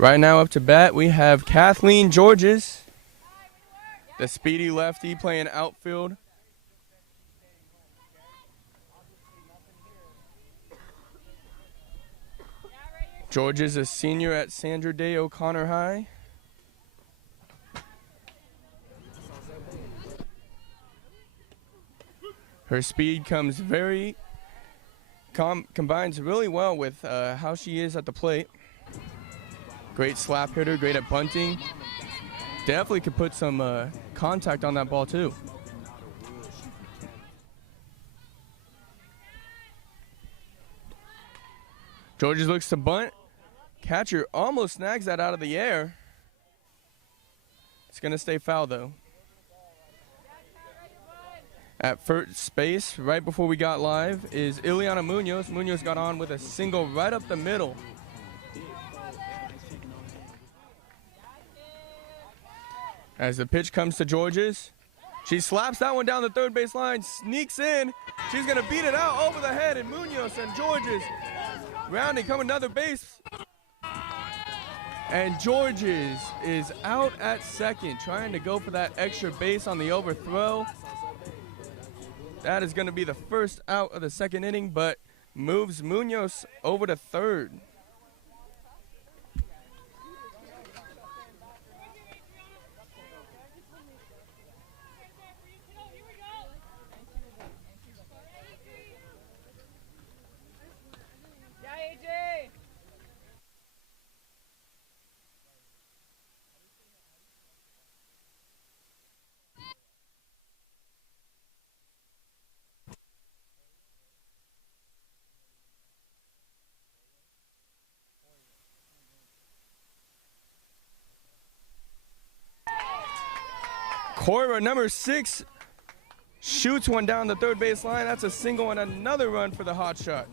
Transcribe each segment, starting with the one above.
Right now up to bat, we have Kathleen Georges, the speedy lefty playing outfield. Georges, a senior at Sandra Day O'Connor High. Her speed comes combines really well with how she is at the plate. Great slap hitter, great at bunting. Definitely could put some contact on that ball too. Georges looks to bunt. Catcher almost snags that out of the air. It's going to stay foul though. At first base, right before we got live, is Ileana Munoz. Munoz got on with a single right up the middle. As the pitch comes to Georges, she slaps that one down the third base line, sneaks in. She's going to beat it out over the head, and Munoz and Georges rounding, come another base. And Georges is out at second, trying to go for that extra base on the overthrow. That is going to be the first out of the second inning, but moves Munoz over to third. Cora, number 6, shoots one down the third base line. That's a single and another run for the Hotshots.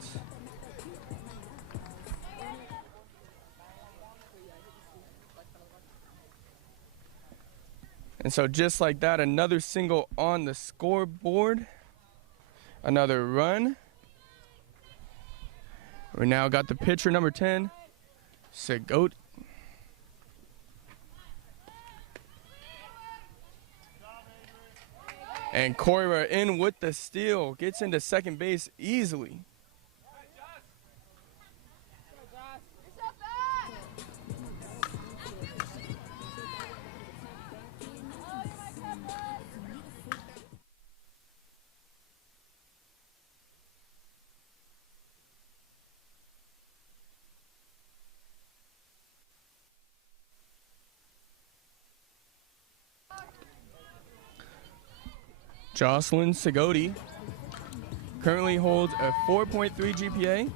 And so just like that, another single on the scoreboard. Another run. We now got the pitcher, number 10, Segot. And Cora in with the steal, gets into second base easily. Jocelyn Segoti currently holds a 4.3 GPA.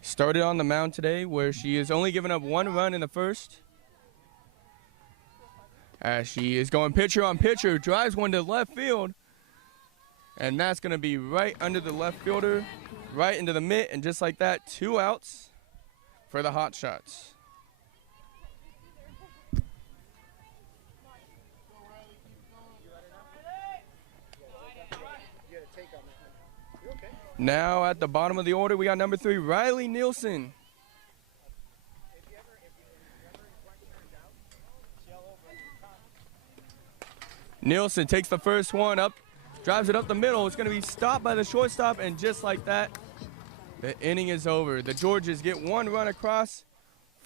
Started on the mound today where she has only given up one run in the first. As she is going pitcher on pitcher, drives one to left field. And that's going to be right under the left fielder, right into the mitt, and just like that, 2 outs for the Hotshots. Now at the bottom of the order, we got number 3, Riley Nielsen. Nielsen takes the first one up, drives it up the middle. It's going to be stopped by the shortstop, and just like that, the inning is over. The Georges get one run across,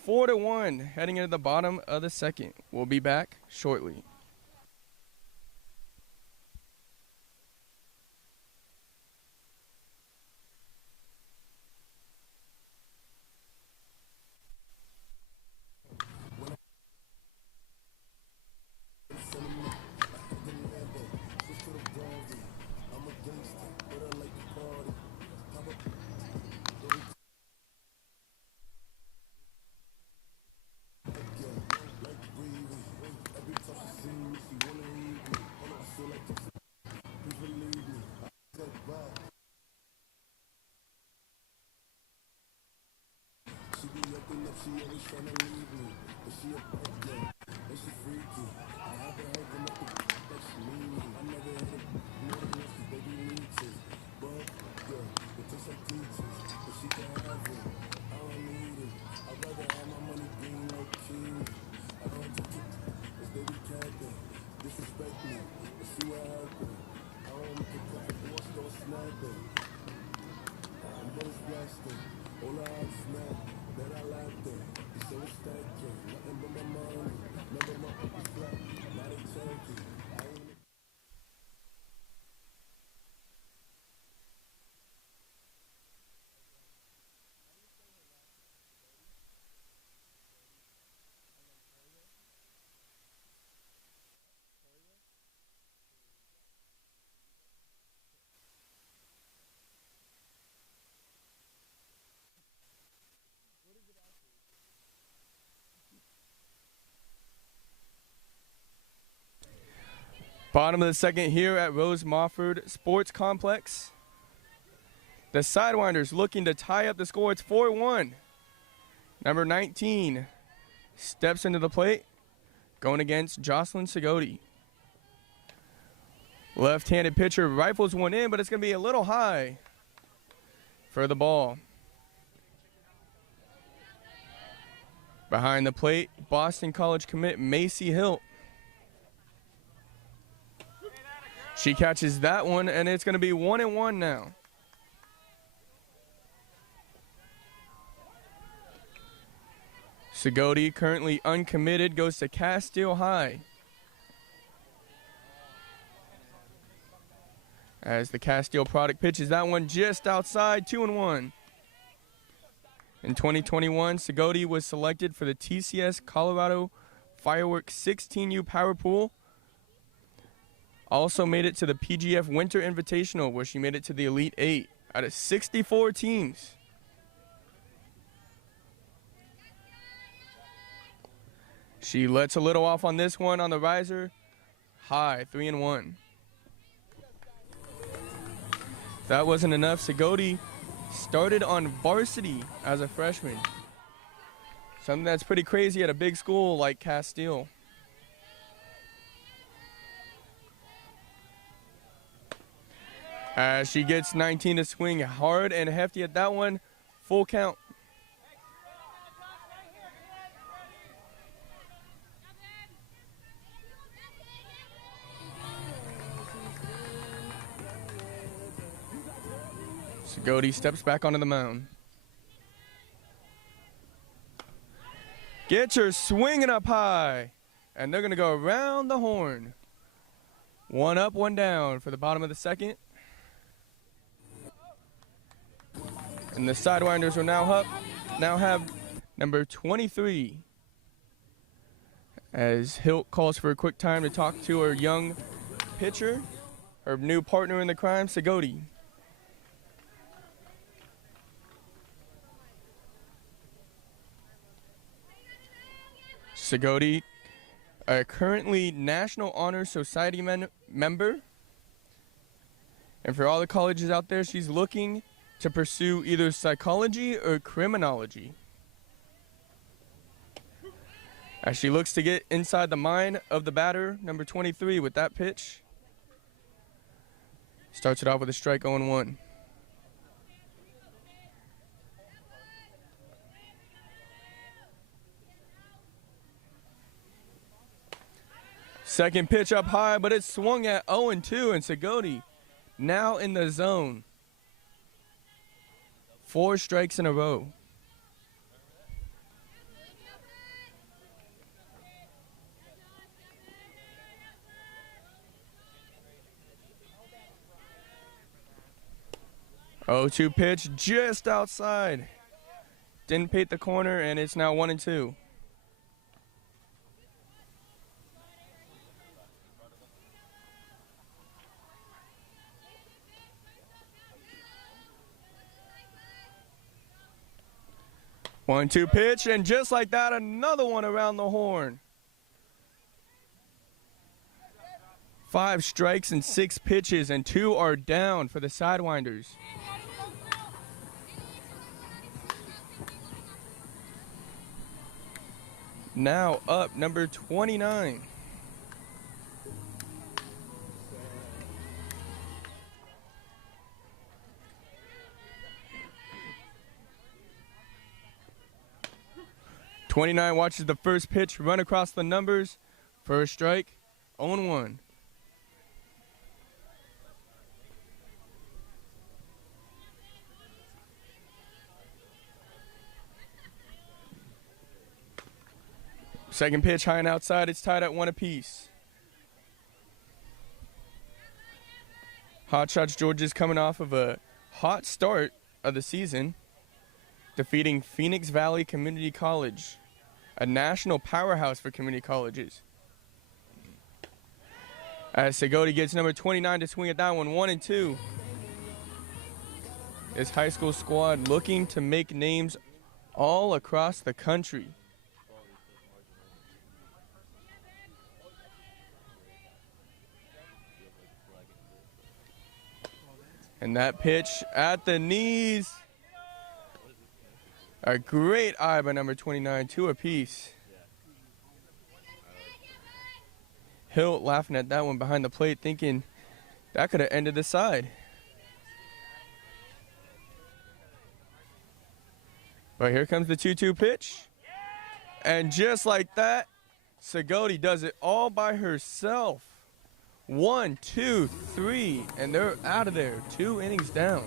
4-1, heading into the bottom of the second. We'll be back shortly. She always tryna leave me, but she a bad girl, and she freaky. I had to help her make that she need me. I never had a more than this, baby need to. But girl, it tastes like peaches. Bottom of the second here at Rose Mofford Sports Complex. The Sidewinders looking to tie up the score. It's 4-1. Number 19 steps into the plate, going against Jocelyn Segodi. Left-handed pitcher rifles one in, but it's going to be a little high for the ball. Behind the plate, Boston College commit Macy Hilt. She catches that one, and it's going to be 1-1 now. Segodi, currently uncommitted, goes to Castile High. As the Castile product pitches that one just outside, 2-1. In 2021, Segodi was selected for the TCS Colorado Fireworks 16U Power Pool. Also made it to the PGF Winter Invitational, where she made it to the Elite 8 out of 64 teams. She lets a little off on this one on the riser. High, 3-1. If that wasn't enough, Segodi started on varsity as a freshman. Something that's pretty crazy at a big school like Castile. As she gets 19 to swing hard and hefty at that one, full count. Segodi steps back onto the mound. Gets her swinging up high, and they're going to go around the horn. One up, one down for the bottom of the second. And the Sidewinders will now have number 23. As Hilt calls for a quick time to talk to her young pitcher, her new partner in the crime, Segodi. Segodi, a currently National Honor Society member. And for all the colleges out there, she's looking to pursue either psychology or criminology. As she looks to get inside the mind of the batter, number 23, with that pitch. Starts it off with a strike, 0-1. Second pitch up high, but it's swung at 0-2, and Segodi now in the zone. 4 strikes in a row. Oh, 2 pitch just outside. Didn't paint the corner, and it's now 1-2. One-two pitch, and just like that, another one around the horn. 5 strikes and 6 pitches, and 2 are down for the Sidewinders. Now up, number 29. '29 watches the first pitch run across the numbers for a strike, 0-1. Second pitch high and outside. It's tied at 1 apiece. Hotshots Georgia's coming off of a hot start of the season, defeating Phoenix Valley Community College, a national powerhouse for community colleges. As Segodi gets number 29 to swing at that one, 1-2. This high school squad looking to make names all across the country. And that pitch at the knees. A great eye by number 29, 2 apiece. Hill laughing at that one behind the plate, thinking that could have ended the side. But here comes the 2-2 pitch. And just like that, Segodi does it all by herself. 1, 2, 3, and they're out of there. 2 innings down.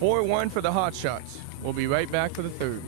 4-1 for the Hotshots. We'll be right back for the third.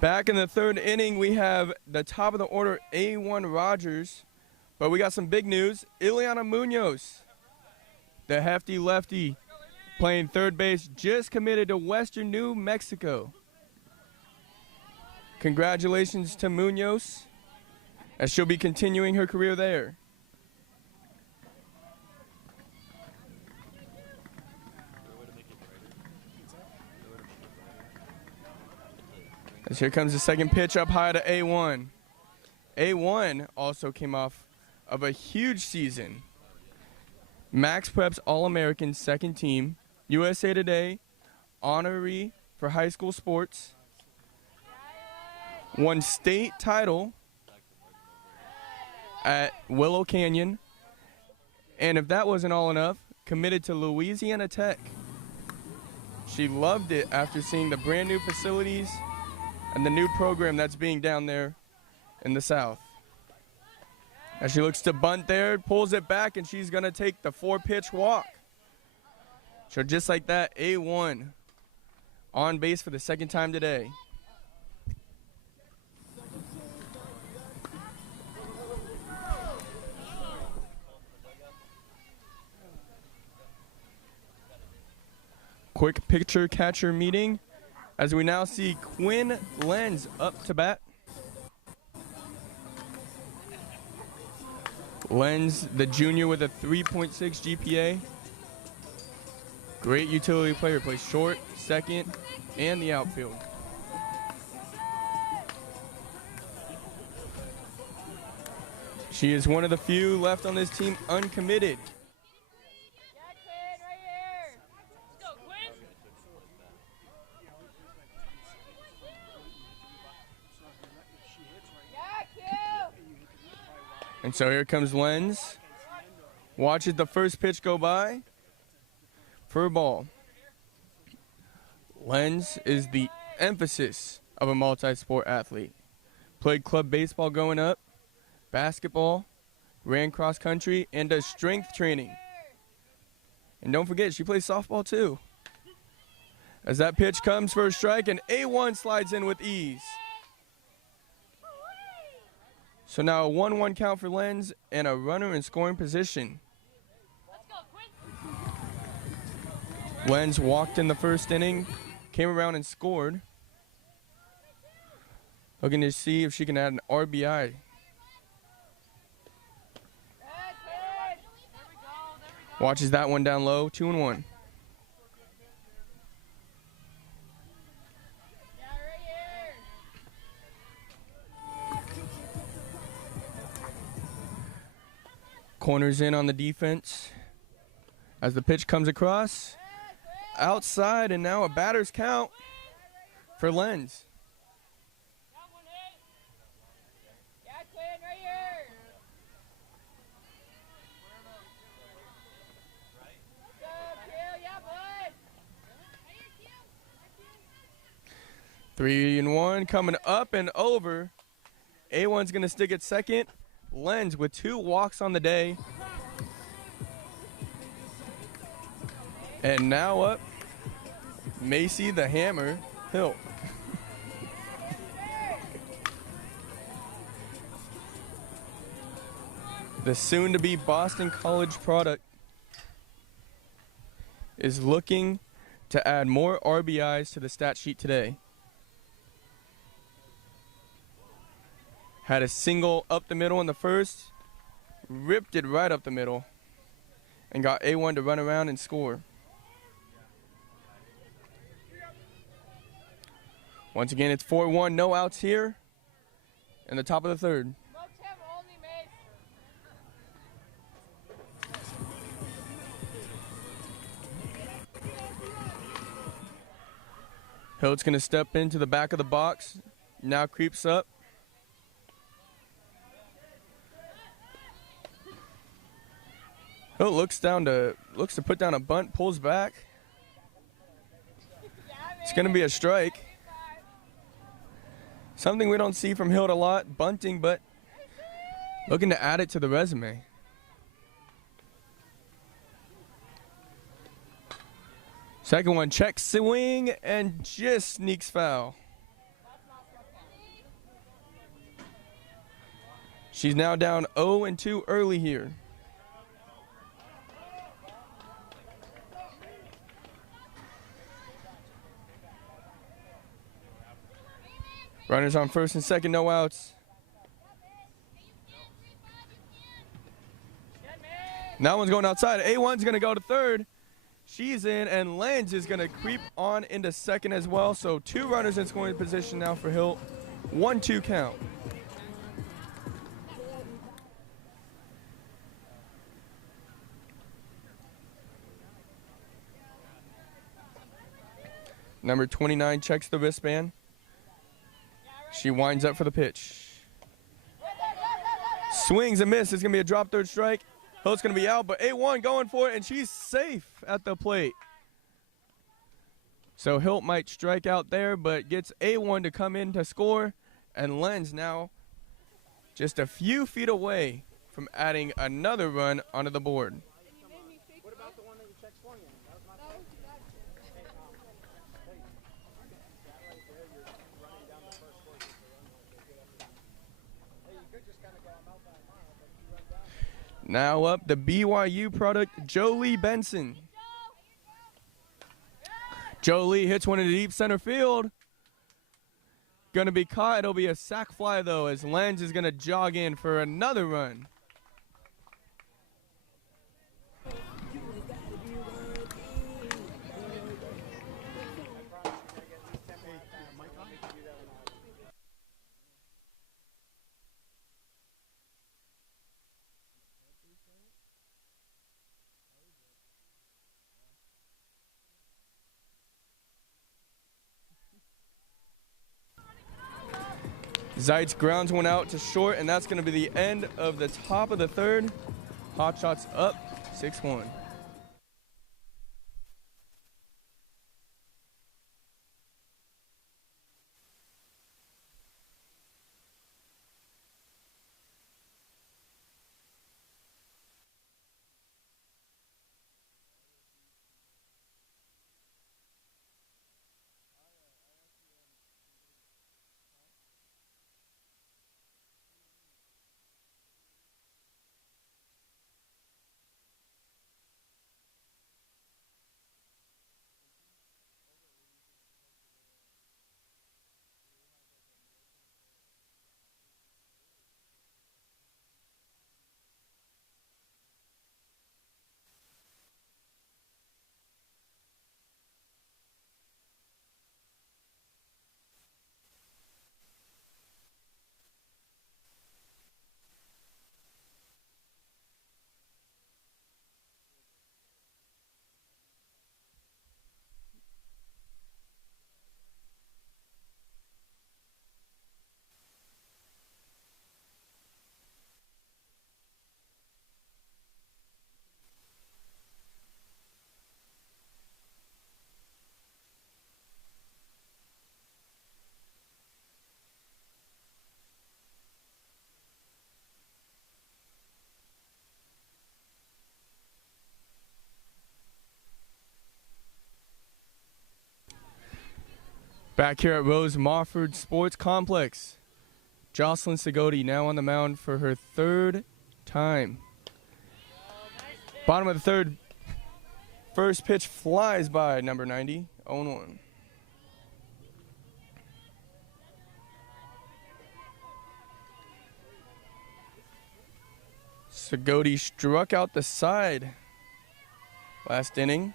Back in the third inning, we have the top of the order, A1 Rogers. But we got some big news. Ileana Munoz, the hefty lefty, playing third base, just committed to Western New Mexico. Congratulations to Munoz, as she'll be continuing her career there. As here comes the second pitch up high to A1. A1 also came off of a huge season. Max Prep's All-American second team, USA Today, honoree for high school sports, won state title at Willow Canyon, and if that wasn't all enough, committed to Louisiana Tech. She loved it after seeing the brand new facilities and the new program that's being down there in the South. As she looks to bunt there, pulls it back, and she's going to take the 4-pitch walk. So just like that, A1 on base for the second time today. Quick pitcher catcher meeting, as we now see Quinn Lenz up to bat. Lenz, the junior, with a 3.6 GPA. Great utility player, plays short, second, and the outfield. She is one of the few left on this team uncommitted. And so here comes Lenz. Watches the first pitch go by for a ball. Lenz is the emphasis of a multi-sport athlete. Played club baseball growing up, basketball, ran cross country, and does strength training. And don't forget, she plays softball too. As that pitch comes for a strike, and A1 slides in with ease. So now a 1-1 count for Lenz and a runner in scoring position. Lenz walked in the first inning, came around and scored. Looking to see if she can add an RBI. Watches that one down low, 2-1. Corners in on the defense as the pitch comes across. Outside, and now a batter's count for Lenz. Three and one coming up and over. A1's going to stick at second. Lenz with 2 walks on the day. And now up, Macy the Hammer Hill. The soon-to-be Boston College product is looking to add more RBIs to the stat sheet today. Had a single up the middle in the first, ripped it right up the middle, and got A1 to run around and score. Once again, it's 4-1, no outs here in the top of the third. Hilt's going to step into the back of the box, now creeps up. Hilt looks to put down a bunt, pulls back. It's going to be a strike. Something we don't see from Hilt a lot, bunting, but looking to add it to the resume. Second one, check swing, and just sneaks foul. She's now down 0-2 early here. Runners on first and second, no outs. That one's going outside. A1's going to go to third. She's in, and Lenz is going to creep on into second as well. So 2 runners in scoring position now for Hilt. 1-2 count. Number 29 checks the wristband. She winds up for the pitch. Swings and misses. It's going to be a drop third strike. Hilt's going to be out, but A1 going for it, and she's safe at the plate. So Hilt might strike out there, but gets A1 to come in to score, and Lenz now just a few feet away from adding another run onto the board. What about the one that you checked for you? That was my fault. Now up the BYU product, Jolie Benson. Jolie hits one into deep center field. Going to be caught. It'll be a sac fly, though, as Lenz is going to jog in for another run. Zeitz grounds one out to short, and that's going to be the end of the top of the third. Hotshots up 6-1. Back here at Rose Mofford Sports Complex, Jocelyn Segodi now on the mound for her third time. Bottom of the third. First pitch flies by number 90, 0-1. Segodi struck out the side last inning.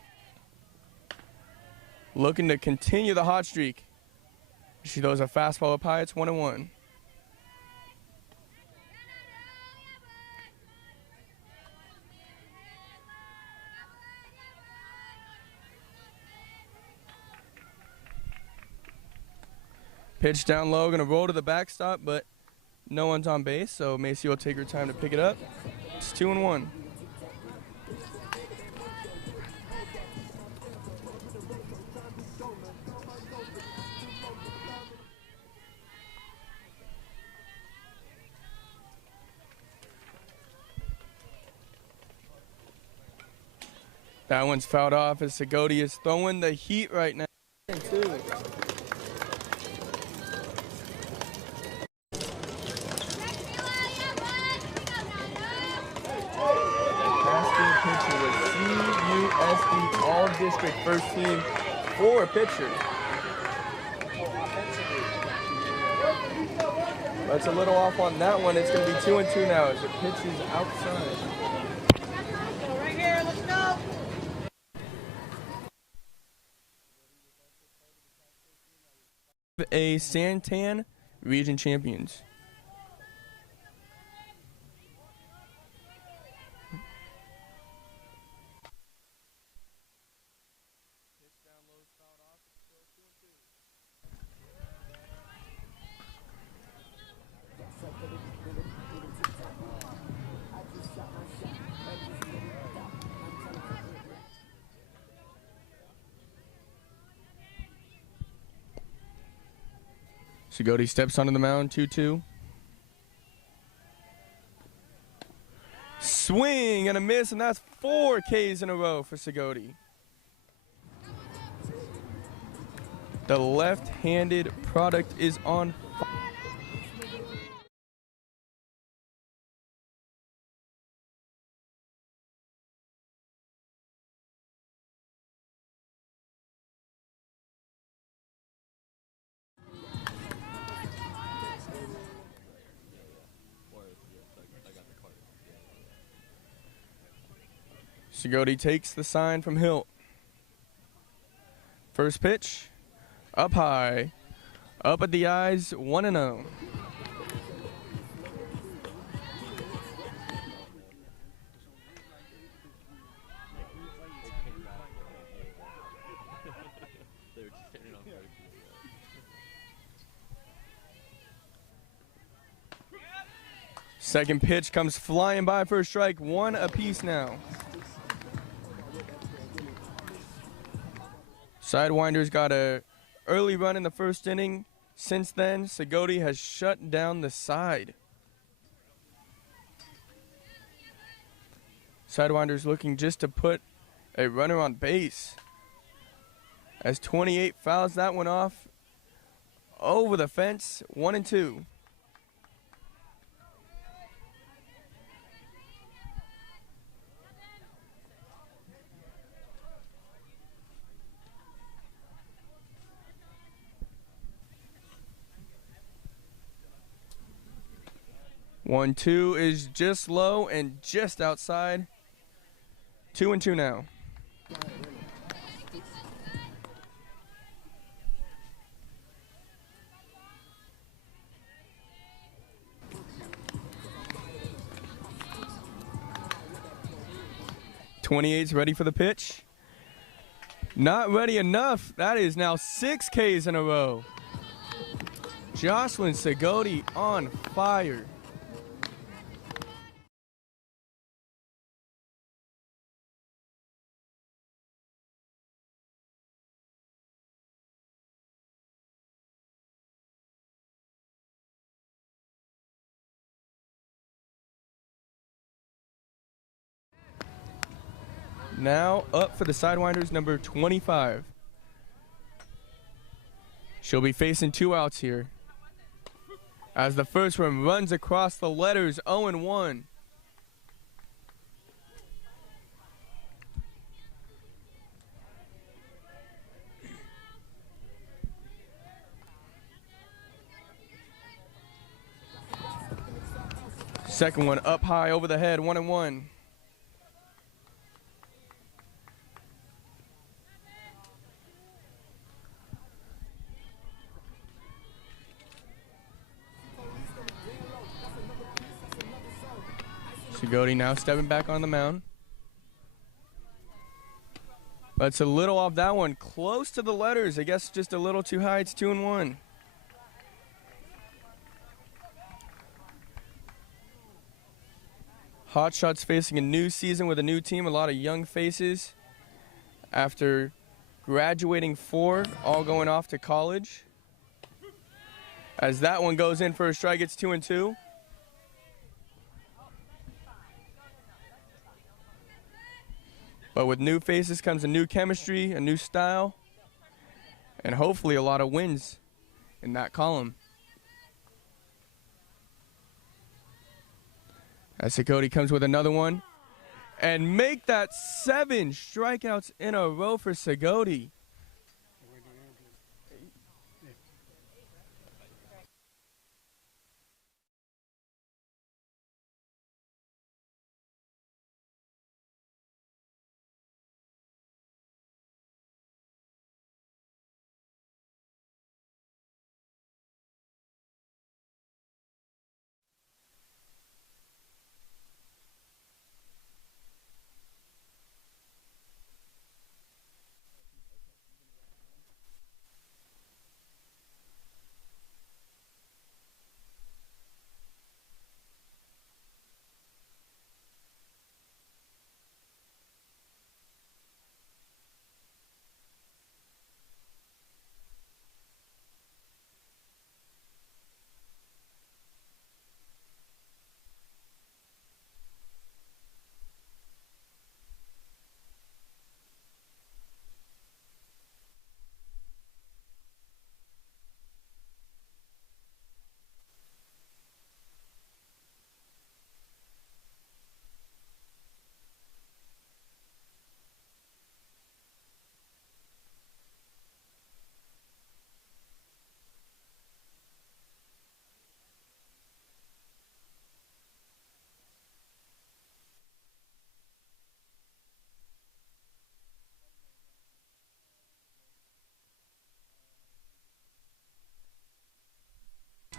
Looking to continue the hot streak. She throws a fastball up high. It's 1-1. Pitch down low, gonna roll to the backstop, but no one's on base, so Macy will take her time to pick it up. It's 2-1. That one's fouled off as Segodi is throwing the heat right now. CUSD All-District First Team for a pitcher. That's a little off on that one. It's going to be 2-2 now as the pitch is outside. Right here, let's go. A Santan Region Champions. Segodi steps onto the mound, 2-2. Swing and a miss, and that's 4 Ks in a row for Segodi. The left-handed product is on fire. Segodi takes the sign from Hilt. First pitch, up high, up at the eyes, 1-0. Second pitch comes flying by for a strike, 1 apiece now. Sidewinder's got a early run in the first inning. Since then, Segodi has shut down the side. Sidewinder's looking just to put a runner on base. As 28 fouls that one off over the fence, 1-2. One, 2 is just low and just outside. 2-2 now. '28's ready for the pitch. Not ready enough. That is now 6 Ks in a row. Jocelyn Segodi on fire. Now up for the Sidewinders, number 25. She'll be facing 2 outs here, as the first one runs across the letters 0-1. Second one up high over the head, 1-1. Segodi now stepping back on the mound. But it's a little off that one, close to the letters. I guess just a little too high. It's 2-1. Hotshots facing a new season with a new team, a lot of young faces. After graduating 4, all going off to college. As that one goes in for a strike, it's 2-2. But with new faces comes a new chemistry, a new style, and hopefully a lot of wins in that column. As Segodi comes with another one, and make that 7 strikeouts in a row for Segodi.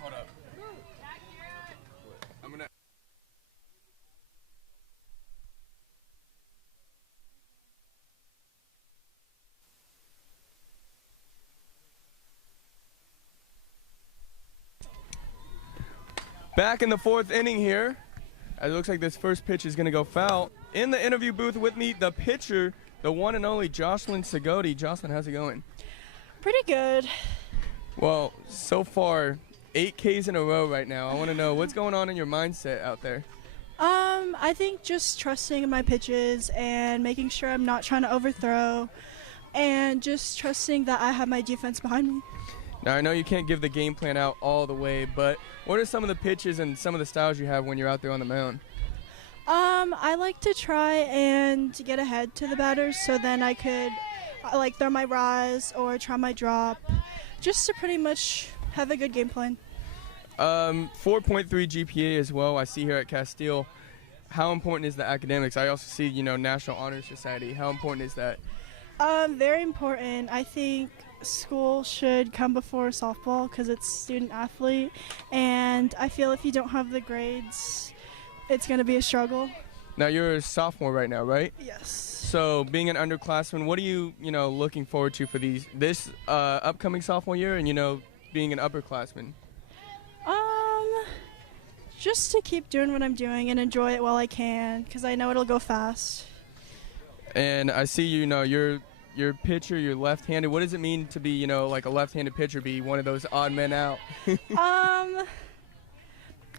Hold up. I'm gonna. Back in the 4th inning here. As it looks like this first pitch is gonna go foul. In the interview booth with me, the pitcher, the one and only Jocelyn Segodi. Jocelyn, how's it going? Pretty good. Well, so far, 8 Ks in a row right now. I want to know what's going on in your mindset out there. I think just trusting in my pitches and making sure I'm not trying to overthrow and just trusting that I have my defense behind me. Now, I know you can't give the game plan out all the way, but what are some of the pitches and some of the styles you have when you're out there on the mound? I like to try and get ahead to the batters so then I could like throw my rise or try my drop just to pretty much have a good game plan. 4.3 GPA as well. I see here at Castile. How important is the academics? I also see, National Honor Society. How important is that? Very important. I think school should come before softball because it's student athlete, and I feel if you don't have the grades, it's going to be a struggle. Now you're a sophomore right now, right? Yes. So being an underclassman, what are you, looking forward to for this upcoming sophomore year and, being an upperclassman? Just to keep doing what I'm doing and enjoy it while I can because I know it'll go fast. And I see, your pitcher, you're left-handed. What does it mean to be, like a left-handed pitcher, be one of those odd men out?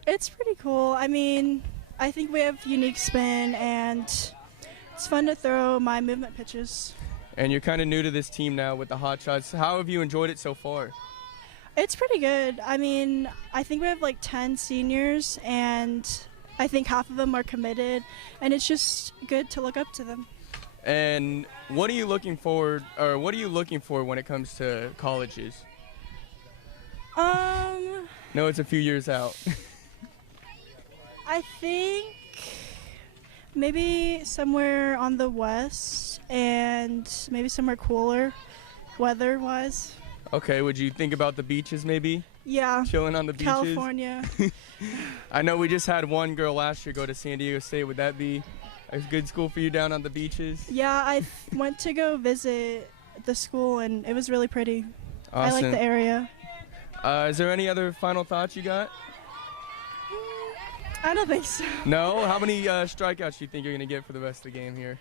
It's pretty cool. I mean, I think we have unique spin, and it's fun to throw my movement pitches. And you're kind of new to this team now with the Hotshots. How have you enjoyed it so far? It's pretty good. I mean, I think we have like 10 seniors, and I think half of them are committed, and it's just good to look up to them. And what are you looking for when it comes to colleges? No, it's a few years out. I think maybe somewhere on the west and maybe somewhere cooler weather-wise. Okay, would you think about the beaches maybe? Yeah. Chilling on the beaches? California. I know we just had one girl last year go to San Diego State. Would that be a good school for you down on the beaches? Yeah, I went to go visit the school, and it was really pretty. Awesome. I like the area. Is there any other final thoughts you got? I don't think so. No? How many strikeouts do you think you're going to get for the rest of the game here?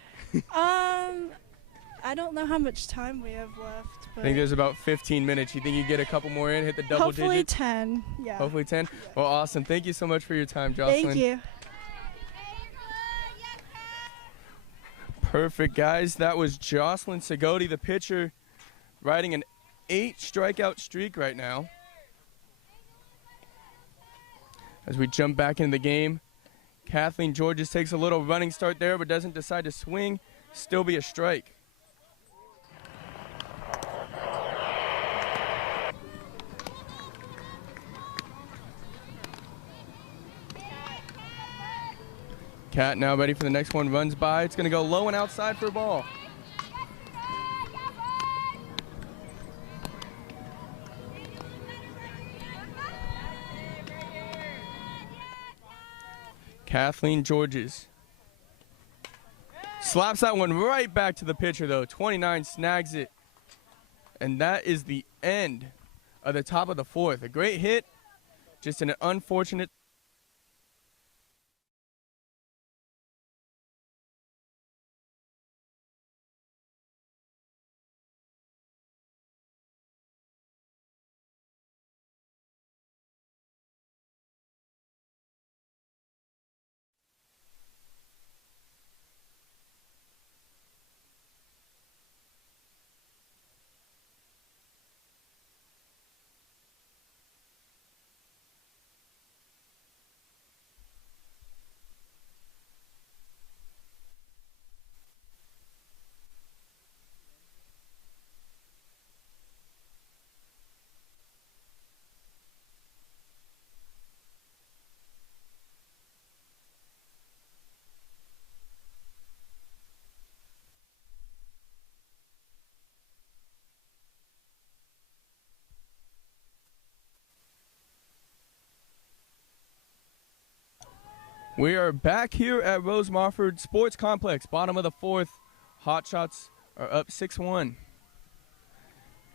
I don't know how much time we have left. But I think there's about 15 minutes. You think you get a couple more in, hit the double digits? Hopefully 10, yeah. Hopefully 10? Well, awesome. Thank you so much for your time, Jocelyn. Thank you. Perfect, guys. That was Jocelyn Segodi, the pitcher, riding an 8-strikeout streak right now. As we jump back into the game, Kathleen Georges takes a little running start there, but doesn't decide to swing. Still be a strike. Cat now ready for the next one, runs by. It's going to go low and outside for a ball. Kathleen Georges slaps that one right back to the pitcher, though. 29 snags it. And that is the end of the top of the fourth. A great hit, just an unfortunate. We are back here at Rose Mofford Sports Complex, bottom of the fourth. Hotshots are up 6-1.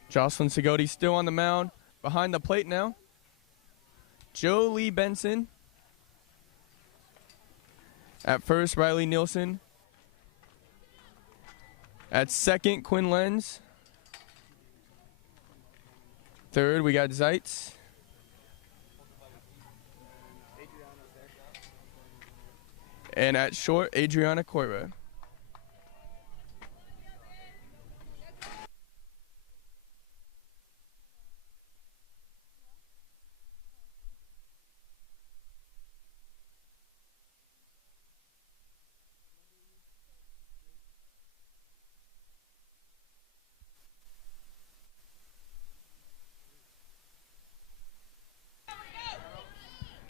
Jocelyn Segodi still on the mound, behind the plate now. Jolie Benson. At first, Riley Nielsen. At second, Quinn Lenz. Third, we got Zeitz. And at short, Adriana Coira.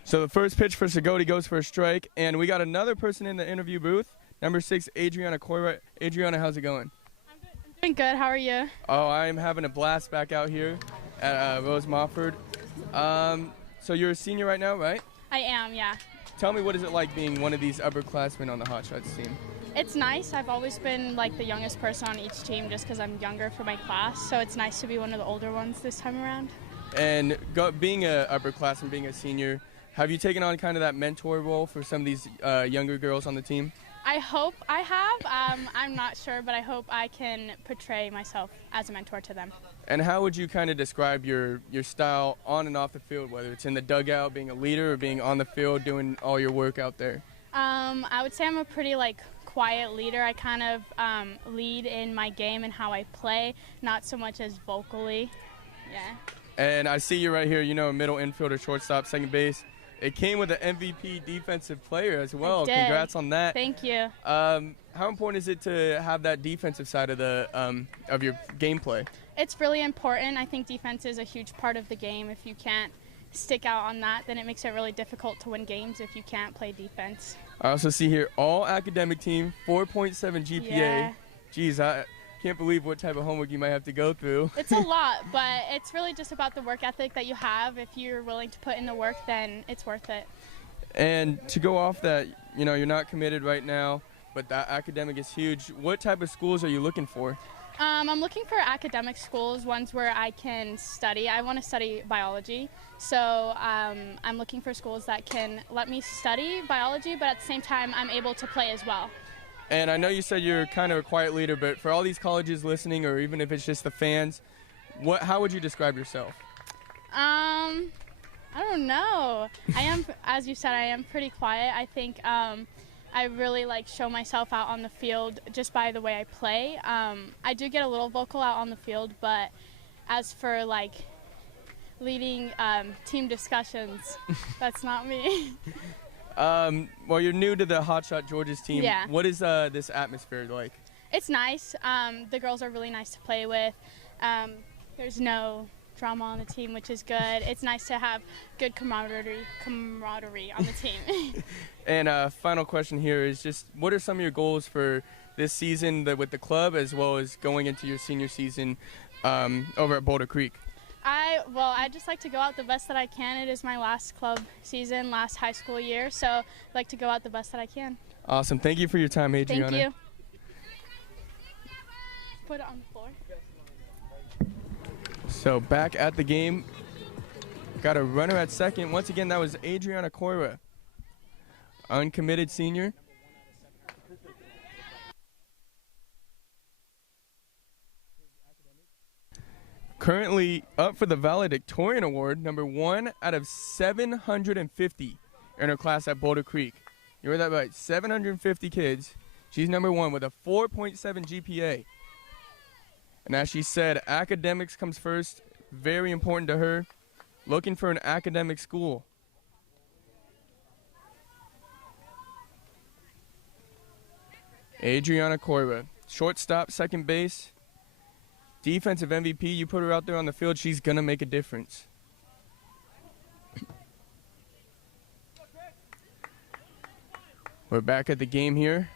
So the first pitch for Segodi goes for a strike, and we got another person in the interview booth, number 6, Adriana Coira. Adriana, how's it going? I'm doing good. How are you? Oh, I'm having a blast back out here at Rose Mofford. So you're a senior right now, right? I am, yeah. Tell me, what is it like being one of these upperclassmen on the Hotshots team? It's nice. I've always been like the youngest person on each team just because I'm younger for my class, so it's nice to be one of the older ones this time around. And being an upperclassman, being a senior, have you taken on kind of that mentor role for some of these younger girls on the team? I hope I have. I'm not sure, but I hope I can portray myself as a mentor to them. And how would you kind of describe your style on and off the field, whether it's in the dugout, being a leader, or being on the field doing all your work out there? I would say I'm a pretty quiet leader. I kind of lead in my game and how I play, not so much as vocally. Yeah. And I see you right here, you know, middle infielder, shortstop, second base. It came with an MVP defensive player as well. It did. Congrats on that. Thank you. How important is it to have that defensive side of the of your gameplay? It's really important. I think defense is a huge part of the game. If you can't stick out on that, then it makes it really difficult to win games if you can't play defense. I also see here all academic team, 4.7 GPA. Yeah. Geez, I can't believe what type of homework you might have to go through. It's a lot, but it's really just about the work ethic that you have. If you're willing to put in the work, then it's worth it. And to go off that, you know, you're not committed right now, but that academic is huge. What type of schools are you looking for? I'm looking for academic schools, ones where I can study. I want to study biology, so I'm looking for schools that can let me study biology, but at the same time, I'm able to play as well. And I know you said you're kind of a quiet leader, but for all these colleges listening, or even if it's just the fans, how would you describe yourself? I don't know. I am, as you said, I am pretty quiet. I think I really show myself out on the field just by the way I play. I do get a little vocal out on the field, but as for leading team discussions, that's not me. Well, you're new to the Hotshot Georges team. Yeah. What is this atmosphere like? It's nice. The girls are really nice to play with. There's no drama on the team, which is good. It's nice to have good camaraderie on the team. And final question here is just, what are some of your goals for this season with the club, as well as going into your senior season over at Boulder Creek? I just like to go out the best that I can. It is my last club season, last high school year, so I'd like to go out the best that I can. Awesome. Thank you for your time, Adriana. Thank you. Put it on the floor. So back at the game, got a runner at second. Once again, that was Adriana Coira, uncommitted senior. Currently up for the valedictorian award, number 1 out of 750 in her class at Boulder Creek. You heard that right, 750 kids. She's number 1 with a 4.7 GPA. And as she said, academics comes first, very important to her, looking for an academic school. Adriana Coira, shortstop, second base. Defensive MVP, you put her out there on the field, she's going to make a difference. We're back at the game here.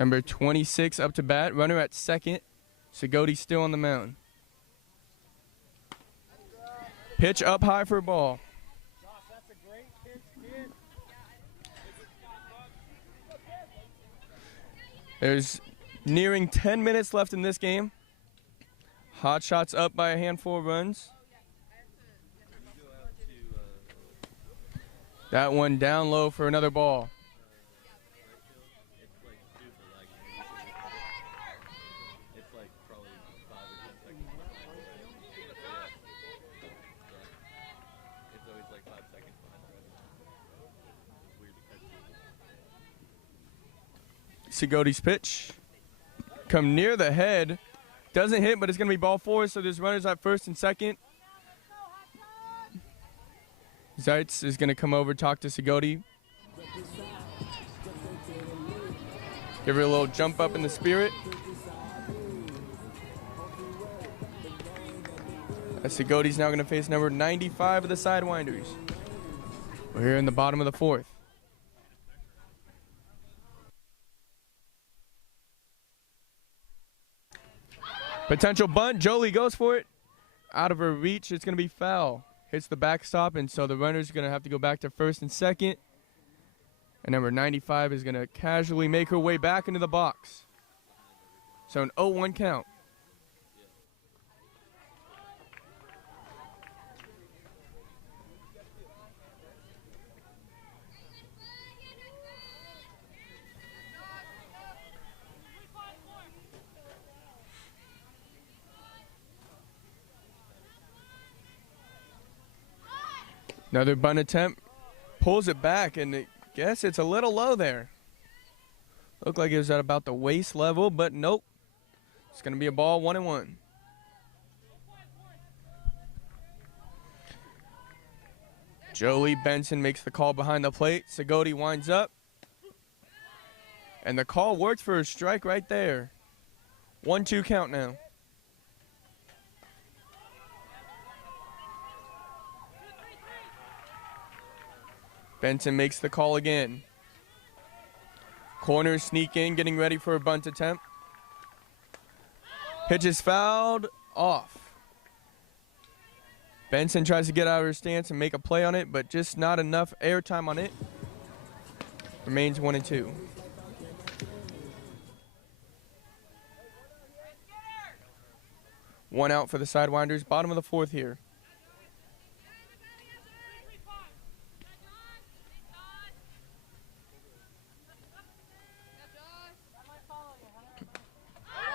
Number 26 up to bat, runner at second. Sigodi still on the mound. Pitch up high for a ball. There's nearing 10 minutes left in this game. Hotshots up by a handful of runs. That one down low for another ball. Sigodi's pitch. Come near the head. Doesn't hit, but it's going to be ball 4, so there's runners at first and second. Zeitz is going to come over, talk to Sigodi. Give her a little jump up in the spirit. As Sigodi's now going to face number 95 of the Sidewinders. We're here in the bottom of the 4th. Potential bunt. Jolie goes for it. Out of her reach. It's going to be foul. Hits the backstop, and so the runner's going to have to go back to first and second. And number 95 is going to casually make her way back into the box. So an 0-1 count. Another bunt attempt, pulls it back, and I guess it's a little low there. Looked like it was at about the waist level, but nope. It's going to be a ball, 1-1. Jolie Benson makes the call behind the plate. Segodi winds up. And the call worked for a strike right there. 1-2 count now. Benson makes the call again. Corners sneak in, getting ready for a bunt attempt. Pitch is fouled off. Benson tries to get out of her stance and make a play on it, but just not enough airtime on it. Remains 1-2. One out for the Sidewinders. Bottom of the fourth here.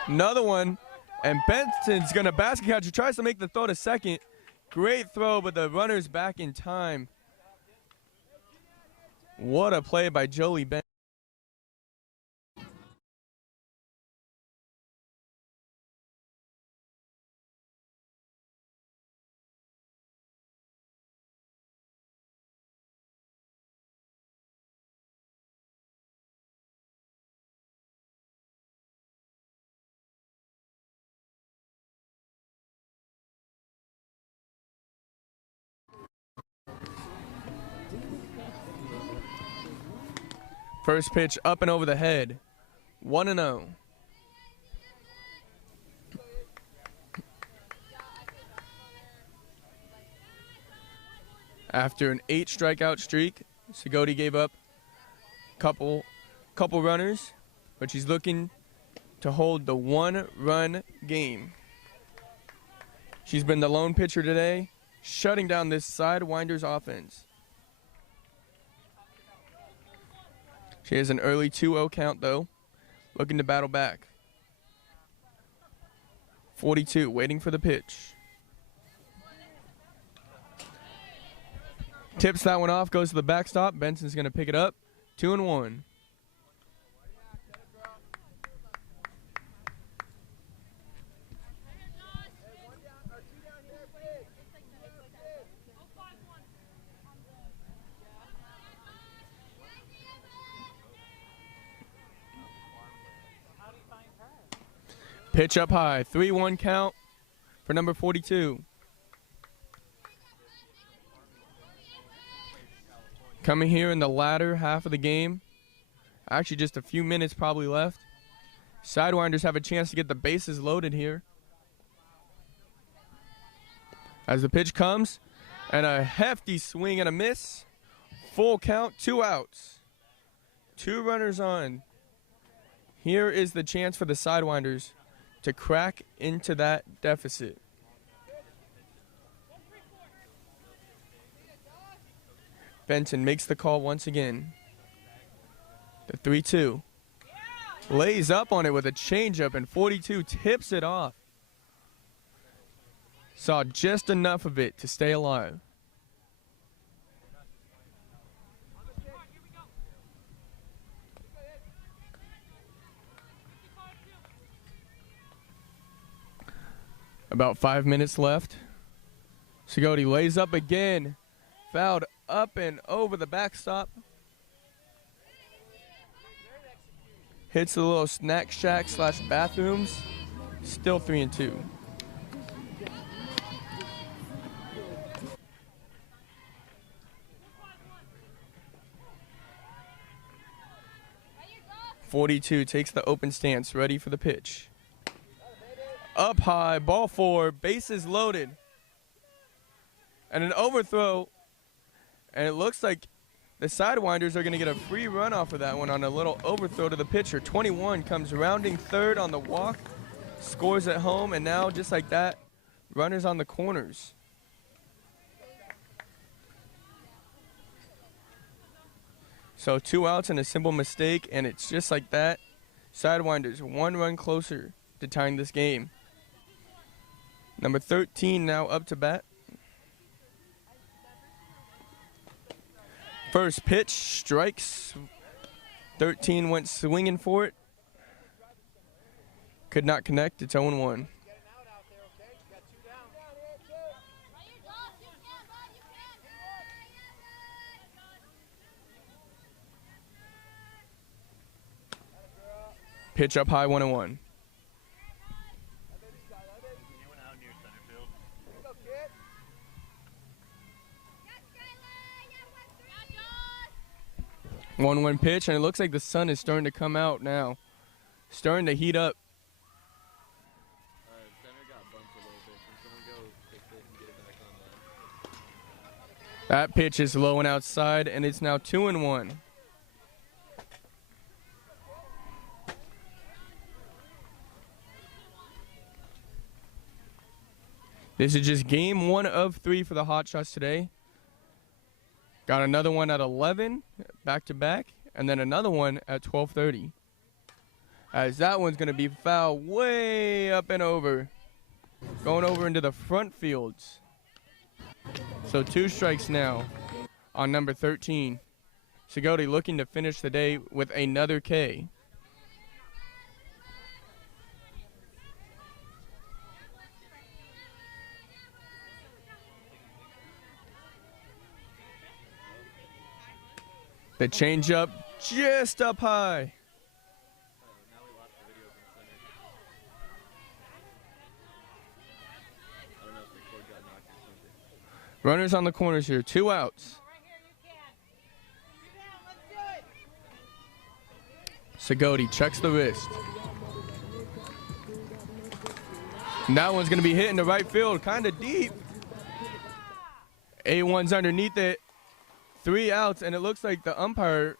Another one, and Benson's going to basket catch. He tries to make the throw to second. Great throw, but the runner's back in time. What a play by Jolie Benson. First pitch up and over the head. 1-0. After an 8 strikeout streak, Segodi gave up couple runners, but she's looking to hold the 1-run game. She's been the lone pitcher today, shutting down this Sidewinders offense. She has an early 2-0 count, though, looking to battle back. 42, waiting for the pitch. Tips that one off, goes to the backstop. Benson's going to pick it up. 2-1. Pitch up high, 3-1 count for number 42. Coming here in the latter half of the game. Actually, just a few minutes probably left. Sidewinders have a chance to get the bases loaded here. As the pitch comes, and a hefty swing and a miss. Full count, 2 outs. 2 runners on. Here is the chance for the Sidewinders to crack into that deficit. Benson makes the call once again. The 3-2. Lays up on it with a changeup, and 42 tips it off. Saw just enough of it to stay alive. About 5 minutes left. Segodi lays up again. Fouled up and over the backstop. Hits the little snack shack / bathrooms. Still 3-2. .42 takes the open stance, ready for the pitch. Up high, ball 4, bases loaded. And an overthrow. And it looks like the Sidewinders are going to get a free run off of that one on a little overthrow to the pitcher. 21 comes rounding third on the walk, scores at home, and now just like that, runners on the corners. So 2 outs and a simple mistake, and it's just like that. Sidewinders 1 run closer to tying this game. Number 13 now up to bat. First pitch, strikes. 13 went swinging for it. Could not connect. It's 0-1. Pitch up high, 1-1. Anyone out near center field? 1-1 pitch, and it looks like the sun is starting to come out now. Starting to heat up. Center got bumped a little bit. Can someone go fix it and get it back on That pitch is low and outside, and it's now 2-1. This is just game 1 of 3 for the Hotshots today. Got another one at 11, back to back, and then another one at 12:30. As that one's going to be foul way up and over. Going over into the front fields. So 2 strikes now on number 13. Sigodi looking to finish the day with another K. The changeup just up high. Now we lost the video from center. I don't know if the cord got knocked or something. Runners on the corners here, 2 outs. Sigodi checks the wrist. And that one's going to be hit into right field, kind of deep. A1's underneath it. 3 outs, and it looks like the umpire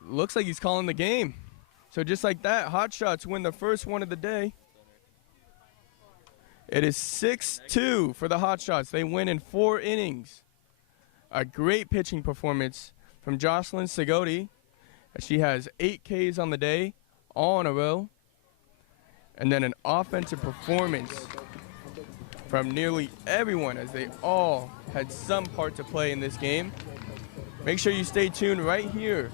looks like he's calling the game. So just like that, Hotshots win the first one of the day. It is 6-2 for the Hotshots. They win in 4 innings. A great pitching performance from Jocelyn Sigodi. She has 8 Ks on the day, all in a row. And then an offensive performance from nearly everyone, as they all had some part to play in this game. Make sure you stay tuned right here,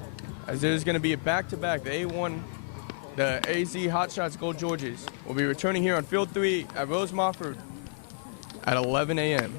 as there's going to be a back-to-back. The A1, the AZ Hotshots Gold Georges will be returning here on Field 3 at Rose Mofford at 11 a.m.